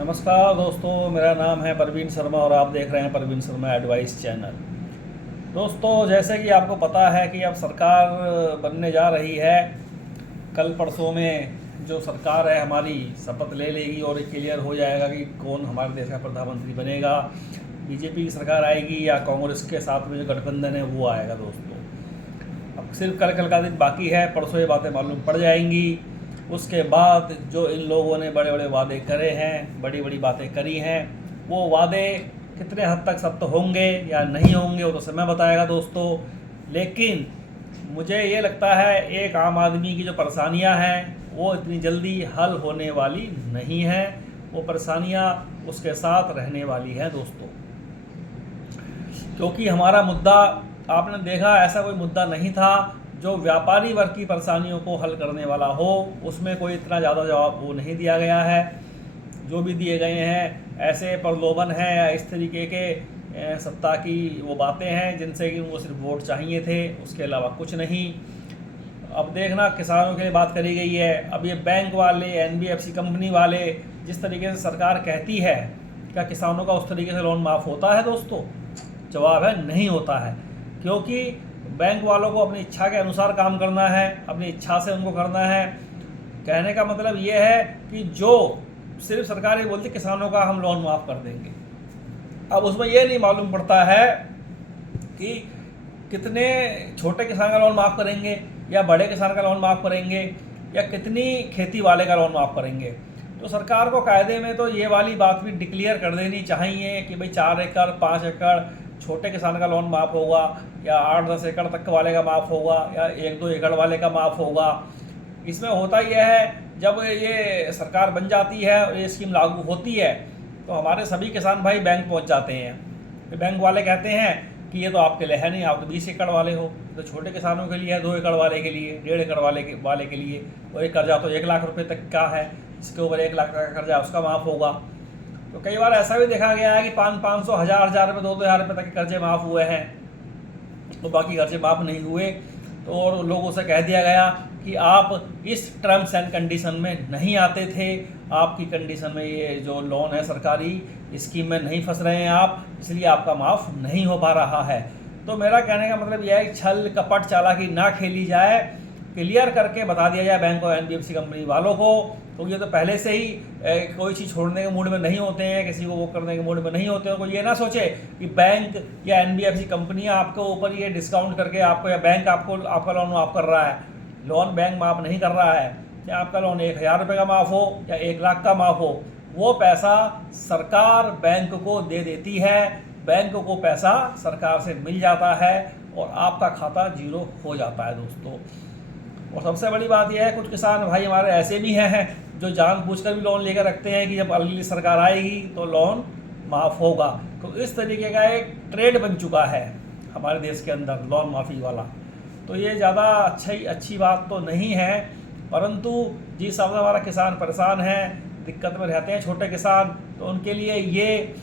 नमस्कार दोस्तों, मेरा नाम है परवीन शर्मा और आप देख रहे हैं परवीन शर्मा एडवाइस चैनल। दोस्तों, जैसे कि आपको पता है कि अब सरकार बनने जा रही है। कल परसों में जो सरकार है हमारी शपथ ले लेगी और ये क्लियर हो जाएगा कि कौन हमारे देश का प्रधानमंत्री बनेगा। बीजेपी की सरकार आएगी या कांग्रेस के साथ में जो गठबंधन है वो आएगा। दोस्तों, अब सिर्फ कल का दिन बाकी है, परसों ये बातें मालूम पड़ जाएंगी। उसके बाद जो इन लोगों ने बड़े बड़े वादे करे हैं, बड़ी बड़ी बातें करी हैं, वो वादे कितने हद तक सत्य होंगे या नहीं होंगे वो तो समय बताएगा दोस्तों। लेकिन मुझे ये लगता है एक आम आदमी की जो परेशानियां हैं वो इतनी जल्दी हल होने वाली नहीं हैं। वो परेशानियां उसके साथ रहने वाली हैं दोस्तों, क्योंकि हमारा मुद्दा आपने देखा ऐसा कोई मुद्दा नहीं था जो व्यापारी वर्ग की परेशानियों को हल करने वाला हो। उसमें कोई इतना ज़्यादा जवाब वो नहीं दिया गया है। जो भी दिए गए हैं ऐसे प्रलोभन हैं या इस तरीके के सत्ता की वो बातें हैं जिनसे कि उनको सिर्फ वोट चाहिए थे, उसके अलावा कुछ नहीं। अब देखना, किसानों के लिए बात करी गई है। अब ये बैंक वाले, एनबीएफसी कंपनी वाले जिस तरीके से सरकार कहती है, क्या किसानों का उस तरीके से लोन माफ़ होता है दोस्तों? जवाब है नहीं होता है, क्योंकि बैंक वालों को अपनी इच्छा के अनुसार काम करना है, अपनी इच्छा से उनको करना है। कहने का मतलब ये है कि जो सिर्फ सरकार ये बोलती किसानों का हम लोन माफ़ कर देंगे। अब उसमें ये नहीं मालूम पड़ता है कि कितने छोटे किसान का लोन माफ़ करेंगे या बड़े किसान का लोन माफ़ करेंगे या कितनी खेती वाले का लोन माफ़ करेंगे। तो सरकार को कायदे में तो ये वाली बात भी डिक्लेयर कर देनी चाहिए कि भाई 4 एकड़ 5 एकड़ छोटे किसान का लोन माफ़ होगा या 8-10 एकड़ तक वाले का माफ़ होगा या 1-2 एकड़ वाले का माफ़ होगा। इसमें होता यह है, जब ये सरकार बन जाती है और ये स्कीम लागू होती है तो हमारे सभी किसान भाई बैंक पहुंच जाते हैं। तो बैंक वाले कहते हैं कि ये तो आपके लिए है नहीं, आप तो 20 एकड़ वाले हो। तो छोटे किसानों के लिए है, 2 एकड़ वाले के लिए, 1.5 एकड़ वाले के लिए, और एक कर्जा तो 1 लाख रुपये तक का है, इसके ऊपर 1 लाख का कर्जा उसका माफ़ होगा। तो कई बार ऐसा भी देखा गया है कि 500, 1000 रुपये, 2-2000 रुपये तक के कर्जे माफ़ हुए हैं, तो बाकी कर्जे माफ़ नहीं हुए। तो और लोगों से कह दिया गया कि आप इस टर्म्स एंड कंडीशन में नहीं आते थे, आपकी कंडीशन में ये जो लोन है सरकारी स्कीम में नहीं फंस रहे हैं आप, इसलिए आपका माफ़ नहीं हो पा रहा है। तो मेरा कहने का मतलब यह है कि छल कपट चालाकी ना खेली जाए, क्लियर करके बता दिया जाए बैंक और एनबीएफसी कंपनी वालों को। तो ये तो पहले से ही कोई चीज़ छोड़ने के मूड में नहीं होते हैं, किसी को वो करने के मूड में नहीं होते हैं। कोई ये ना सोचे कि बैंक या एनबीएफसी कंपनियां आपके ऊपर ये डिस्काउंट करके आपको, या बैंक आपको आपका लोन माफ़ कर रहा है। लोन बैंक माफ़ नहीं कर रहा है। चाहे आपका लोन 1000 रुपये का माफ़ हो या 1 लाख का माफ़ हो, वो पैसा सरकार बैंक को दे देती है। बैंक को पैसा सरकार से मिल जाता है और आपका खाता जीरो हो जाता है दोस्तों। और सबसे बड़ी बात यह है, कुछ किसान भाई हमारे ऐसे भी हैं जो जानबूझकर भी लोन लेकर रखते हैं कि जब अगली सरकार आएगी तो लोन माफ़ होगा। तो इस तरीके का एक ट्रेड बन चुका है हमारे देश के अंदर लोन माफ़ी वाला। तो ये ज़्यादा अच्छी बात तो नहीं है, परंतु जिस हिसाब से हमारा किसान परेशान है, दिक्कत में रहते हैं छोटे किसान, तो उनके लिए ये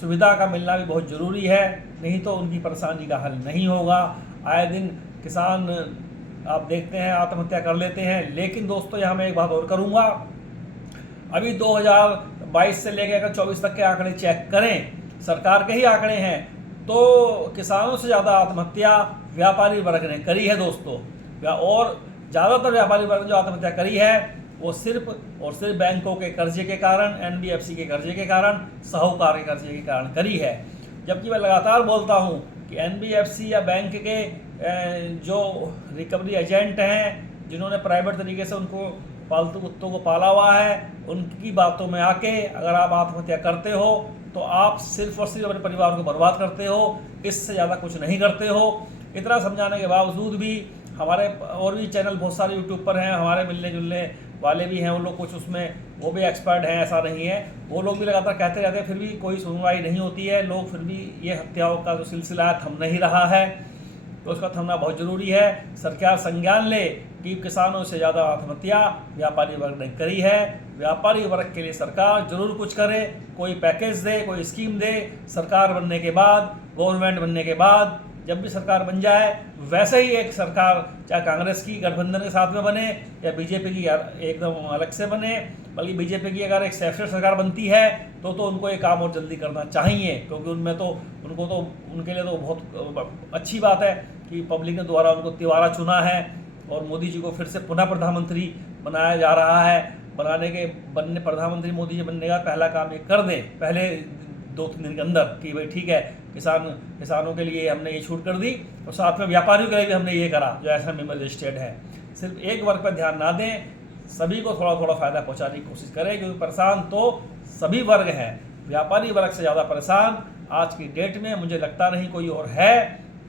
सुविधा का मिलना भी बहुत ज़रूरी है, नहीं तो उनकी परेशानी का हल नहीं होगा। आए दिन किसान आप देखते हैं आत्महत्या कर लेते हैं। लेकिन दोस्तों, यहाँ मैं एक बात और करूँगा, अभी 2022 से लेकर 24 तक के आंकड़े चेक करें, सरकार के ही आंकड़े हैं, तो किसानों से ज़्यादा आत्महत्या व्यापारी वर्ग ने करी है दोस्तों। और ज़्यादातर व्यापारी वर्ग जो आत्महत्या करी है वो सिर्फ और सिर्फ बैंकों के कर्जे के कारण, एनबीएफसी के कर्जे के कारण, साहूकार के कर्जे के कारण करी है। जबकि मैं लगातार बोलता हूँ कि एनबीएफसी या बैंक के जो रिकवरी एजेंट हैं, जिन्होंने प्राइवेट तरीके से उनको पालतू कुत्तों को पाला हुआ है, उनकी बातों में आके अगर आप आत्महत्या करते हो तो आप सिर्फ और सिर्फ अपने परिवार को बर्बाद करते हो, इससे ज़्यादा कुछ नहीं करते हो। इतना समझाने के बावजूद भी हमारे और भी चैनल बहुत सारे यूट्यूब पर हैं, हमारे मिलने जुलने वाले भी हैं, उन लोग कुछ उसमें वो भी एक्सपर्ट हैं, ऐसा नहीं है, वो लोग भी लगातार कहते रहते हैं, फिर भी कोई सुनवाई नहीं होती है। लोग फिर भी ये हत्याओं का जो सिलसिला है थम नहीं रहा है, तो उसका थमना बहुत ज़रूरी है। सरकार संज्ञान ले कि किसानों से ज़्यादा आत्महत्या व्यापारी वर्ग ने करी है। व्यापारी वर्ग के लिए सरकार जरूर कुछ करे, कोई पैकेज दे, कोई स्कीम दे। सरकार बनने के बाद, गवर्नमेंट बनने के बाद, जब भी सरकार बन जाए, वैसे ही एक सरकार चाहे कांग्रेस की गठबंधन के साथ में बने या बीजेपी की एकदम अलग से बने, बल्कि बीजेपी की अगर एक सेफ्टर सरकार बनती है तो उनको ये काम और जल्दी करना चाहिए, क्योंकि उनमें तो उनके लिए तो बहुत अच्छी बात है कि पब्लिक ने दोबारा उनको तिवारा चुना है और मोदी जी को फिर से पुनः प्रधानमंत्री बनाया जा रहा है। प्रधानमंत्री मोदी जी बनने का पहला काम ये कर दें पहले 2-3 दिन के अंदर कि भाई ठीक है, किसानों के लिए हमने ये छूट कर दी और साथ में व्यापारियों के लिए भी हमने ये करा जो ऐसा मेंबर रजिस्टर्ड है। सिर्फ एक वर्ग पर ध्यान ना दें, सभी को थोड़ा थोड़ा फ़ायदा पहुंचाने की कोशिश करें, क्योंकि परेशान तो सभी वर्ग हैं। व्यापारी वर्ग से ज़्यादा परेशान आज की डेट में मुझे लगता नहीं कोई और है,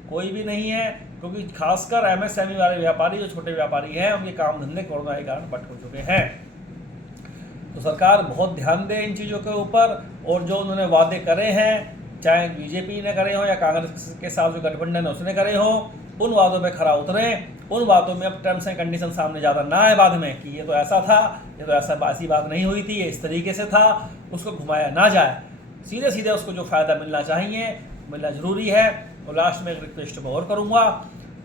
कोई भी नहीं है, क्योंकि खासकर MSME वाले व्यापारी जो छोटे व्यापारी हैं उनके काम धंधे कोरोना के कारण बंद हो चुके हैं। तो सरकार बहुत ध्यान दे इन चीज़ों के ऊपर, और जो उन्होंने वादे करे हैं, चाहे बीजेपी ने करे हों या कांग्रेस के साथ जो गठबंधन है उसने करे हों, उन वादों पे खरा उतरें। उन बातों में अब टर्म्स एंड कंडीशन सामने ज़्यादा ना आए बाद में कि ये तो ऐसा था, ये तो ऐसी बात नहीं हुई थी, ये इस तरीके से था, उसको घुमाया ना जाए। सीधे सीधे उसको जो फ़ायदा मिलना चाहिए मिलना ज़रूरी है। और लास्ट में एक रिक्वेस्ट मैं और करूँगा,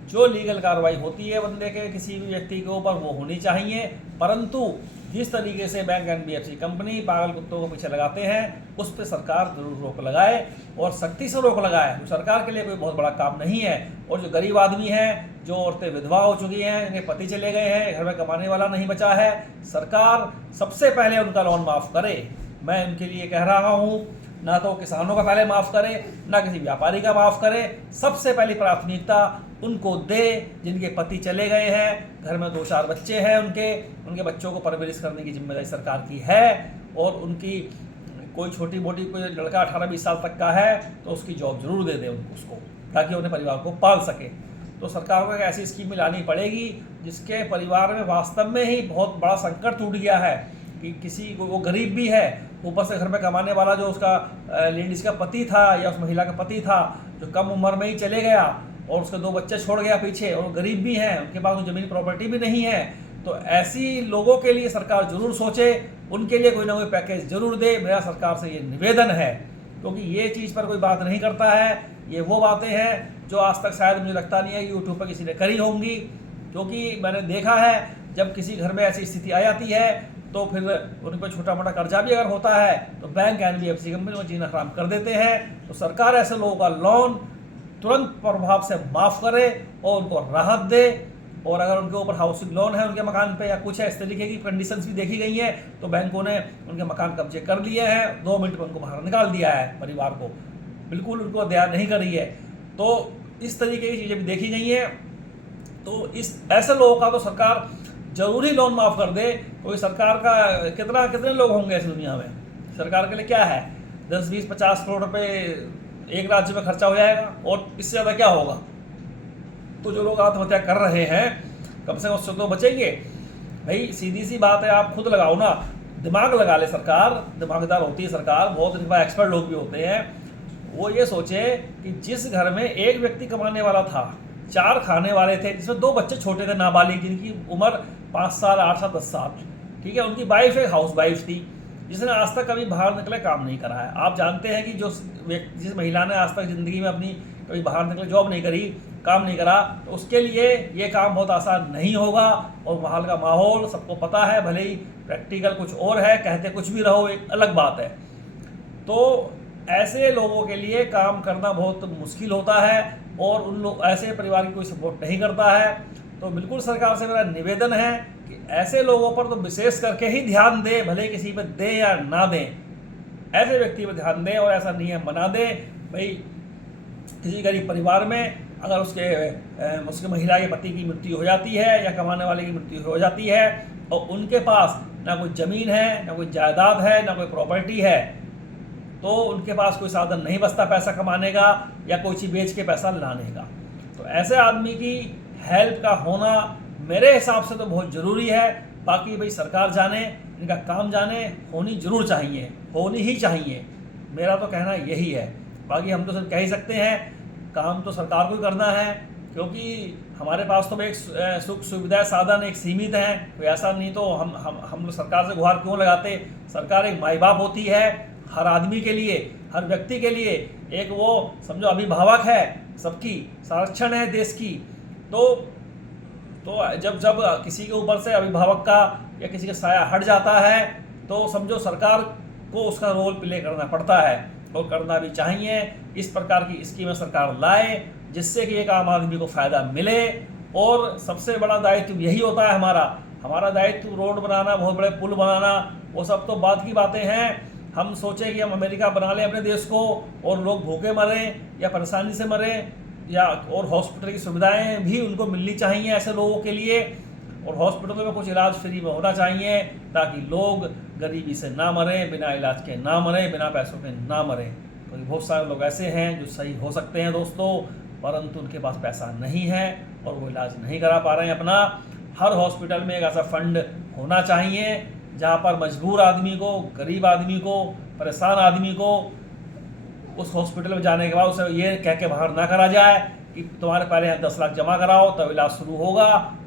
जो लीगल कार्रवाई होती है बंदे के किसी भी व्यक्ति के ऊपर वो होनी चाहिए, परंतु जिस तरीके से बैंक NBFC कंपनी पागल कुत्तों को पीछे लगाते हैं उस पर सरकार जरूर रोक लगाए और सख्ती से रोक लगाए। तो सरकार के लिए कोई बहुत बड़ा काम नहीं है। और जो गरीब आदमी हैं, जो औरतें विधवा हो चुकी हैं, जिनके पति चले गए हैं, घर में कमाने वाला नहीं बचा है, सरकार सबसे पहले उनका लोन माफ़ करे। मैं उनके लिए कह रहा हूँ, ना तो किसानों का पहले माफ़ करे, ना किसी व्यापारी का माफ़ करे, सबसे पहली प्राथमिकता उनको दे जिनके पति चले गए हैं, घर में 2-4 बच्चे हैं, उनके बच्चों को परवरिश करने की जिम्मेदारी सरकार की है। और उनकी कोई छोटी मोटी कोई लड़का 18-20 साल तक का है तो उसकी जॉब जरूर दे दे उसको, ताकि अपने परिवार को पाल सके। तो सरकार को एक ऐसी स्कीम लानी पड़ेगी जिसके परिवार में वास्तव में ही बहुत बड़ा संकट टूट गया है कि किसी को, वो गरीब भी है, ऊपर से घर में कमाने वाला जो उसका लेडीज़ का पति था या उस महिला का पति था जो कम उम्र में ही चले गया और उसके 2 बच्चे छोड़ गया पीछे, और गरीब भी हैं, उनके पास ज़मीन प्रॉपर्टी भी नहीं है। तो ऐसी लोगों के लिए सरकार जरूर सोचे, उनके लिए कोई ना कोई पैकेज जरूर दे। मेरा सरकार से ये निवेदन है, क्योंकि ये चीज़ पर कोई बात नहीं करता है। ये वो बातें हैं जो आज तक शायद मुझे लगता नहीं है यूट्यूब पर किसी ने करी होंगी, क्योंकि मैंने देखा है जब किसी घर में ऐसी स्थिति आ जाती है तो फिर उन पर छोटा मोटा कर्जा भी अगर होता है तो बैंक NBFC कंपनी वो जीना हराम कर देते हैं। तो सरकार ऐसे लोगों का लोन तुरंत प्रभाव से माफ़ करे और उनको राहत दे। और अगर उनके ऊपर हाउसिंग लोन है उनके मकान पे या कुछ है इस तरीके की कंडीशंस भी देखी गई हैं, तो बैंकों ने उनके मकान कब्जे कर लिए हैं, 2 मिनट में उनको बाहर निकाल दिया है, परिवार को बिल्कुल उनको ध्यान नहीं कर रही है। तो इस तरीके की चीज़ें भी देखी गई हैं। तो इस ऐसे लोगों का तो सरकार जरूरी लोन माफ़ कर दे। कोई सरकार का कितने लोग होंगे इस दुनिया में, सरकार के लिए क्या है, 10-20-50 करोड़ रुपए एक राज्य में खर्चा हो जाएगा और इससे ज़्यादा क्या होगा। तो जो लोग आत्महत्या कर रहे हैं कम से कम उससे तो बचेंगे। भाई सीधी सी बात है, आप खुद लगाओ ना, दिमाग लगा ले सरकार, दिमागदार होती है सरकार, बहुत इनके पास एक्सपर्ट लोग भी होते हैं। वो ये सोचे कि जिस घर में एक व्यक्ति कमाने वाला था, 4 खाने वाले थे, जिसमें 2 बच्चे छोटे थे नाबालिग, जिनकी उम्र 5 साल 8 साल 10 साल, ठीक है, उनकी वाइफ एक हाउस वाइफ थी जिसने आज तक कभी बाहर निकले काम नहीं करा है। आप जानते हैं कि जिस महिला ने आज तक ज़िंदगी में अपनी कभी बाहर निकले जॉब नहीं करी, काम नहीं करा, तो उसके लिए ये काम बहुत आसान नहीं होगा। और वहाँ का माहौल सबको पता है, भले ही प्रैक्टिकल कुछ और है, कहते कुछ भी रहो, एक अलग बात है। तो ऐसे लोगों के लिए काम करना बहुत मुश्किल होता है और उन लोग ऐसे परिवार की कोई सपोर्ट नहीं करता है। तो बिल्कुल सरकार से मेरा निवेदन है कि ऐसे लोगों पर तो विशेष करके ही ध्यान दे, भले किसी पर दे या ना दें, ऐसे व्यक्ति पर ध्यान दें और ऐसा नियम बना दें। भाई किसी गरीब परिवार में अगर उसके महिला के पति की मृत्यु हो जाती है या कमाने वाले की मृत्यु हो जाती है और उनके पास ना कोई ज़मीन है, ना कोई जायदाद है, ना कोई प्रॉपर्टी है, तो उनके पास कोई साधन नहीं बचता पैसा कमाने का या कोई चीज़ बेच के पैसा लाने का। तो ऐसे आदमी की हेल्प का होना मेरे हिसाब से तो बहुत ज़रूरी है। बाकी भाई सरकार जाने, इनका काम जाने, होनी ज़रूर चाहिए, होनी ही चाहिए, मेरा तो कहना यही है। बाकी हम तो सिर्फ कह ही सकते हैं, काम तो सरकार को ही करना है, क्योंकि हमारे पास तो एक सुख सुविधा साधन एक सीमित हैं, कोई ऐसा नहीं। तो हम लोग सरकार से गुहार क्यों लगाते। सरकार एक माई बाप होती है हर आदमी के लिए, हर व्यक्ति के लिए, एक वो समझो अभिभावक है सबकी, संरक्षण है देश की। तो जब किसी के ऊपर से अभिभावक का या किसी का साया हट जाता है तो समझो सरकार को उसका रोल प्ले करना पड़ता है और करना भी चाहिए। इस प्रकार की स्कीमें सरकार लाए जिससे कि एक आम आदमी को फ़ायदा मिले। और सबसे बड़ा दायित्व यही होता है हमारा दायित्व रोड बनाना, बहुत बड़े पुल बनाना, वो सब तो बाद की बातें हैं। हम सोचें कि हम अमेरिका बना लें अपने देश को और लोग भूखे मरें या परेशानी से मरें, या और हॉस्पिटल की सुविधाएं भी उनको मिलनी चाहिए ऐसे लोगों के लिए, और हॉस्पिटलों में कुछ इलाज फ्री में होना चाहिए ताकि लोग गरीबी से ना मरें, बिना इलाज के ना मरें, बिना पैसों के ना मरें। क्योंकि बहुत सारे लोग ऐसे हैं जो सही हो सकते हैं दोस्तों, परंतु उनके पास पैसा नहीं है और वो इलाज नहीं करा पा रहे हैं अपना। हर हॉस्पिटल में एक ऐसा फंड होना चाहिए जहाँ पर मजबूर आदमी को, गरीब आदमी को, परेशान आदमी को उस हॉस्पिटल में जाने के बाद उसे ये कह के बाहर ना करा जाए कि तुम्हारे पहले यहाँ 10 लाख जमा कराओ तब इलाज शुरू होगा,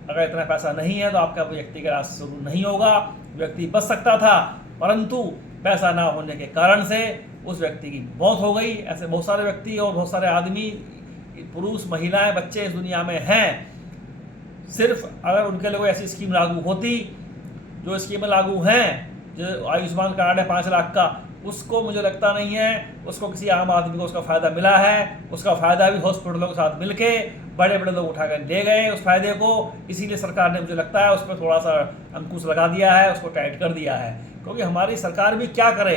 अगर इतना पैसा नहीं है तो आपका व्यक्ति का इलाज शुरू नहीं होगा। व्यक्ति बच सकता था परंतु पैसा ना होने के कारण से उस व्यक्ति की मौत हो गई। ऐसे बहुत सारे व्यक्ति और बहुत सारे आदमी, पुरुष, महिलाएं, बच्चे इस दुनिया में हैं। सिर्फ अगर उनके लिए कोई ऐसी स्कीम लागू होती, जो स्कीमें लागू हैं, जो आयुष्मान कार्ड है 5 लाख का, उसको मुझे लगता नहीं है उसको किसी आम आदमी को उसका फ़ायदा मिला है। उसका फ़ायदा भी हॉस्पिटलों के साथ मिलके बड़े बड़े लोग उठा कर ले गए उस फ़ायदे को। इसीलिए सरकार ने मुझे लगता है उस पर थोड़ा सा अंकुश लगा दिया है, उसको टाइट कर दिया है। क्योंकि हमारी सरकार भी क्या करे,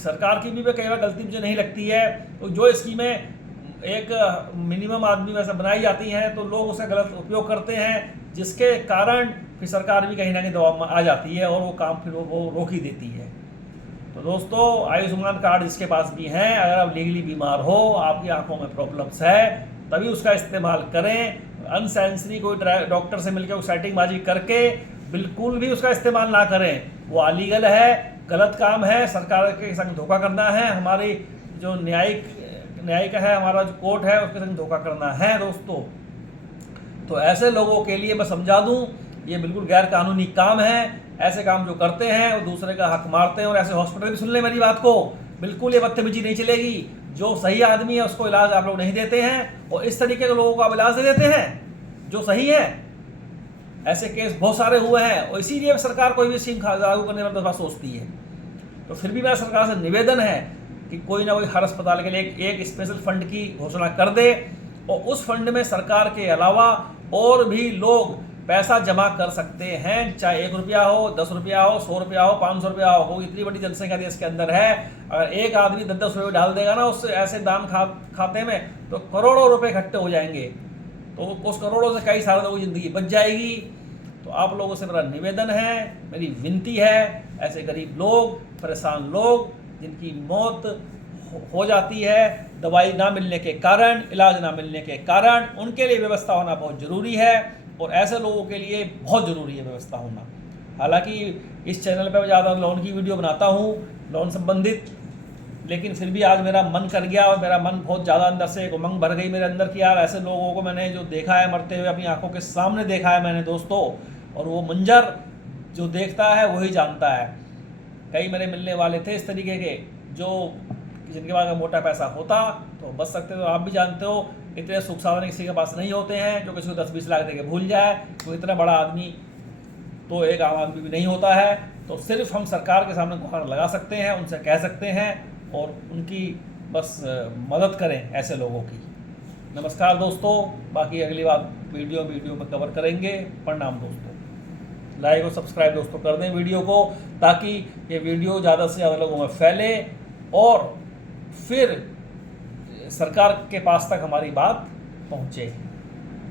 सरकार की भी कई बार गलती मुझे नहीं लगती है। तो जो स्कीमें एक मिनिमम आदमी में से बनाई जाती हैं तो लोग उसका गलत उपयोग करते हैं, जिसके कारण फिर सरकार भी कहीं ना कहीं दबाव में आ जाती है और वो काम फिर वो रोक ही देती है। तो दोस्तों, आयुष्मान कार्ड जिसके पास भी हैं, अगर आप लीगली बीमार हो, आपकी आंखों में प्रॉब्लम्स है, तभी उसका इस्तेमाल करें। अनसेंसरी कोई डॉक्टर से मिलकर सेटिंगबाजी करके बिल्कुल भी उसका इस्तेमाल ना करें। वो अलीगल है, गलत काम है, सरकार के संग धोखा करना है, हमारी जो न्यायिक है, हमारा जो कोर्ट है उसके संग धोखा करना है दोस्तों। तो ऐसे लोगों के लिए मैं समझा दूं, ये बिल्कुल गैर कानूनी काम है। ऐसे काम जो करते हैं वो दूसरे का हक मारते हैं। और ऐसे हॉस्पिटल भी सुन ले मेरी बात को, बिल्कुल ये बदतमीजी नहीं चलेगी। जो सही आदमी है उसको इलाज आप लोग नहीं देते हैं और इस तरीके के लोगों को आप इलाज दे देते हैं जो सही है। ऐसे केस बहुत सारे हुए हैं और इसीलिए सरकार कोई भी स्कीम लागू करने में 10 बार सोचती है। तो फिर भी मेरा सरकार से निवेदन है कि कोई ना कोई हर अस्पताल के लिए एक स्पेशल फंड की घोषणा कर दे और उस फंड में सरकार के अलावा और भी लोग पैसा जमा कर सकते हैं, चाहे 1 रुपया हो, 10 रुपया हो, 100 रुपया हो, 500 रुपया हो। इतनी बड़ी जनसंख्या देश के अंदर है, अगर एक आदमी 10-10 रुपये डाल देगा ना उससे ऐसे दान खाते में, तो करोड़ों रुपए इकट्ठे हो जाएंगे। तो उस करोड़ों से कई सारे लोगों की ज़िंदगी बच जाएगी। तो आप लोगों से मेरा निवेदन है, मेरी विनती है, ऐसे गरीब लोग, परेशान लोग जिनकी मौत हो जाती है दवाई ना मिलने के कारण, इलाज ना मिलने के कारण, उनके लिए व्यवस्था होना बहुत ज़रूरी है। और ऐसे लोगों के लिए बहुत ज़रूरी है व्यवस्था होना। हालांकि इस चैनल पर मैं ज़्यादा लोन की वीडियो बनाता हूँ, लोन संबंधित, लेकिन फिर भी आज मेरा मन कर गया और मेरा मन बहुत ज़्यादा अंदर से एक उमंग भर गई मेरे अंदर कि यार ऐसे लोगों को मैंने जो देखा है मरते हुए, अपनी आंखों के सामने देखा है मैंने दोस्तों, और वो मंजर जो देखता है वही जानता है। कई मेरे मिलने वाले थे इस तरीके के जो जिनके पास मोटा पैसा होता तो बच सकते, तो आप भी जानते हो इतने सुख साधन किसी के पास नहीं होते हैं जो किसी को 10-20 लाख दे के भूल जाए। तो इतना बड़ा आदमी तो एक आम आदमी भी नहीं होता है। तो सिर्फ हम सरकार के सामने गुहार लगा सकते हैं, उनसे कह सकते हैं और उनकी बस मदद करें ऐसे लोगों की। नमस्कार दोस्तों, बाकी अगली बार वीडियो में कवर करेंगे। प्रणाम दोस्तों। लाइक और सब्सक्राइब दोस्तों कर दें वीडियो को, ताकि ये वीडियो ज़्यादा से ज़्यादा लोगों में फैले और फिर सरकार के पास तक हमारी बात पहुँचे।